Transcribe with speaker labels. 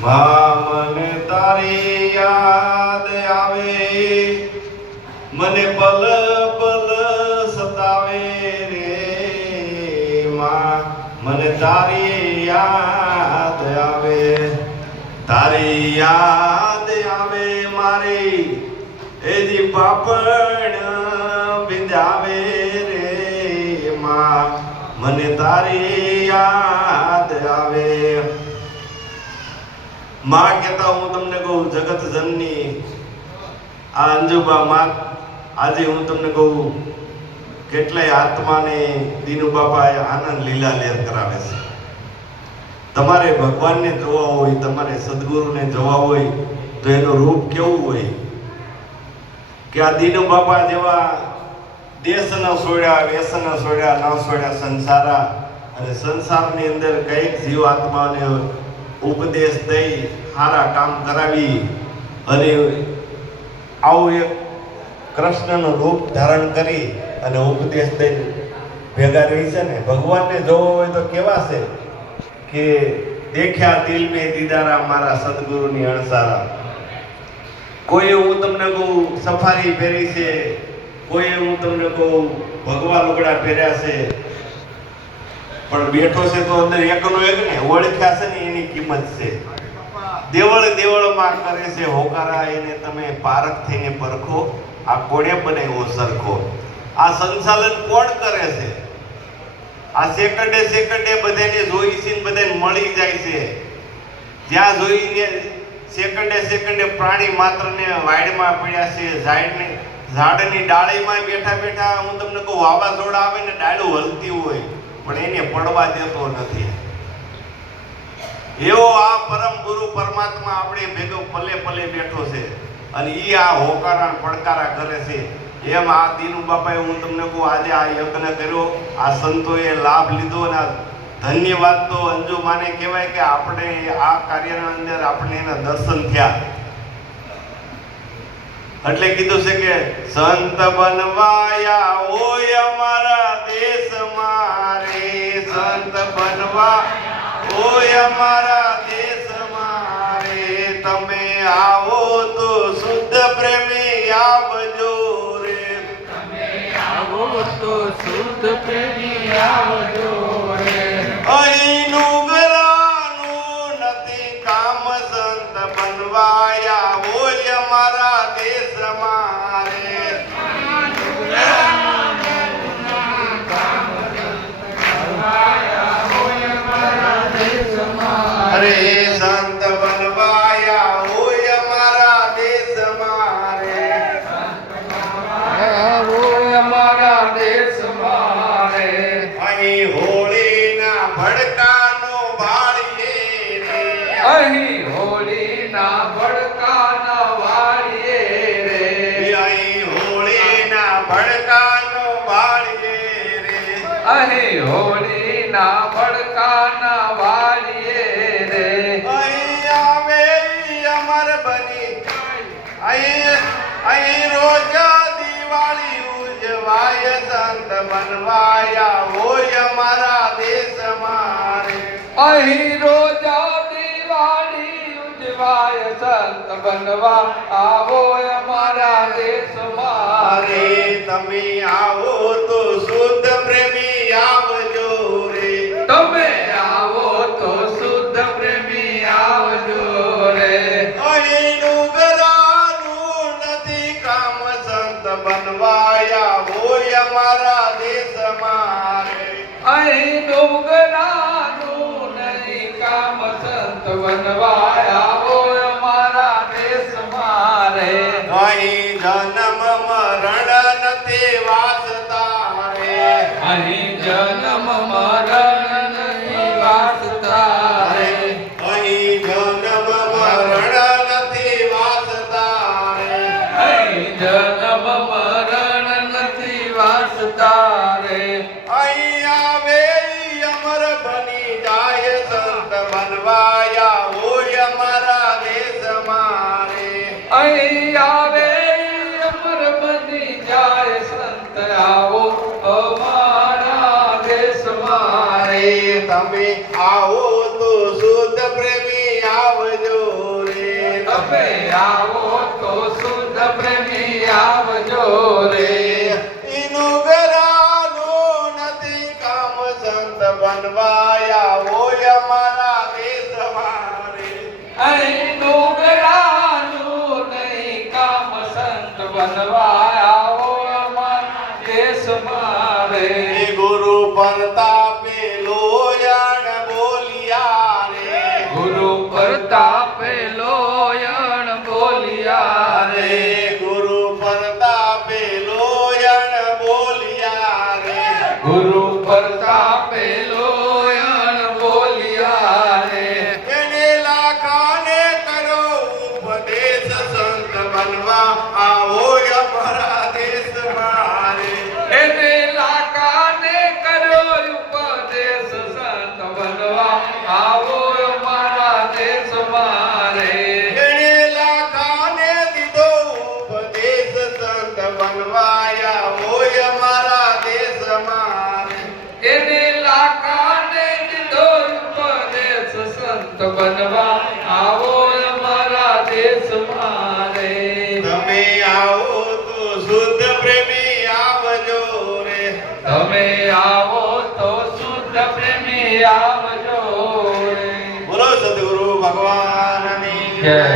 Speaker 1: માં મને તારી યાદ આવે, મને પલ પલ સતાવે રે માં. મને તારી યાદ આવે, તારી યાદ આવે મારી. એજી પાપણ બિંદાવે રે માં. મને તારી યાદ આવે. માં કહેતા હું તમને કહું, જગત જનની આ અંજુબા માં આજે હું તમને કહું, કેટલાય આત્માને દીનુ બાપાએ આનંદ લીલા લેર કરાવે છે. તમારે ભગવાનને જોવા હોય, તમારે સદગુરુને જોવા હોય, તો એનું રૂપ કેવું હોય? કે આ દીનુ બાપા જેવા દેશ ન છોડ્યા વ્યસન ન છોડ્યા ન છોડ્યા સંસારા, અને સંસારની અંદર કંઈક જીવ આત્માને ઉપદેશ દઈ સારા કામ કરાવી અને આવું એક કૃષ્ણનું રૂપ ધારણ કરી અને ઉપદેશ દઈ ભેગા રહી છે ને, ભગવાનને જોવો હોય તો કેવા છે કે દેખ્યા દિલ મેં દીદારા મારા સદગુરુની અણસારા. કોઈ હું તમને કહું સફારી પહેરી છે કોઈ હું તમને કહું ભગવા લુગડા પહેર્યા છે, પણ બેઠો છે તો અંદર એકનો એક ને, ઓળખ્યા છે ને કિંમત છે. દેવળ દેવળમાં કરે છે, હોકારા એને તમે પારખ થઈને પરખો, આ કોણે બનાવ્યો સરખો. આ સંચાલન કોણ કરે છે? આ સેકન્ડે સેકન્ડે બધાને જોઈ છે બધાને મળી જાય છે. જ્યાં જોઈને સેકન્ડે સેકન્ડે પ્રાણી માત્રને વાડમાં પડ્યા છે, ઝાડની ઝાડની ડાળીમાં બેઠા બેઠા હું તમને કહું, વાવાઝોડા આવે ને ડાળું હલતી હોય, પણ એને પડવા દેતો નથી. એવો આ પરમ ગુરુ પરમાત્મા આપણે ભેગો પલે પલે બેઠો છે. અને ઈ આ હોકારા પડકારા કરે છે. એમ આ દીનુ બાપાએ હું તમને કહું, આજે આ યજ્ઞ કર્યો, આ સંતોએ લાભ લીધો અને આ ધન્યવાદ તો અંજુ માને કહેવાય કે આપણે આ કાર્યના અંદર આપણે એના દર્શન થયા. એટલે કીધું છે કે સંત બનવાયા હોય અમારા દેશ મારે, સંત બનવા હોય અમારા દેશમાં તમે આવો તો શુદ્ધ પ્રેમી આવજો રે.
Speaker 2: આવો તો શુદ્ધ પ્રેમી આવજો.
Speaker 1: ભડકાના વાળીએ રે.
Speaker 2: અહીં હોળીના ભડકાનો વાળીએ રે.
Speaker 1: અહીં હોળીના ભડકાના
Speaker 2: વાળીએ રે.
Speaker 1: અહીં આવે અમર બની. અહીં અહીં રોજ દિવાળી ઉજવાય સંત બનવાયા હોય અમારા દેશમાં રે.
Speaker 2: અહીં રોજા ઉજવાય સંત બનવા આવો અમારા દેશમાં.
Speaker 1: અરે તમે આવો તો શુદ્ધ પ્રેમી આવજો રે.
Speaker 2: તમે આવો તો શુદ્ધ પ્રેમી આવજો રે.
Speaker 1: અહીંનું ગરાનું નથી કામ સંત બનવાયા હોય અમારા દેશમાં રે.
Speaker 2: અહીં ડુંગરાનું નહીં કામ સંત બનવા
Speaker 1: તમે આવો તો શુદ્ધ પ્રેમી આવજો રે.
Speaker 2: તમે આવો તો શુદ્ધ પ્રેમી આવજો રે. નહીં કામ સંત
Speaker 1: બનવાયા હોય અમારા દેશમાં રે.
Speaker 2: ગુરુ પરતા આવજો રે
Speaker 1: બોલો સદગુરુ ભગવાનની.
Speaker 2: જય.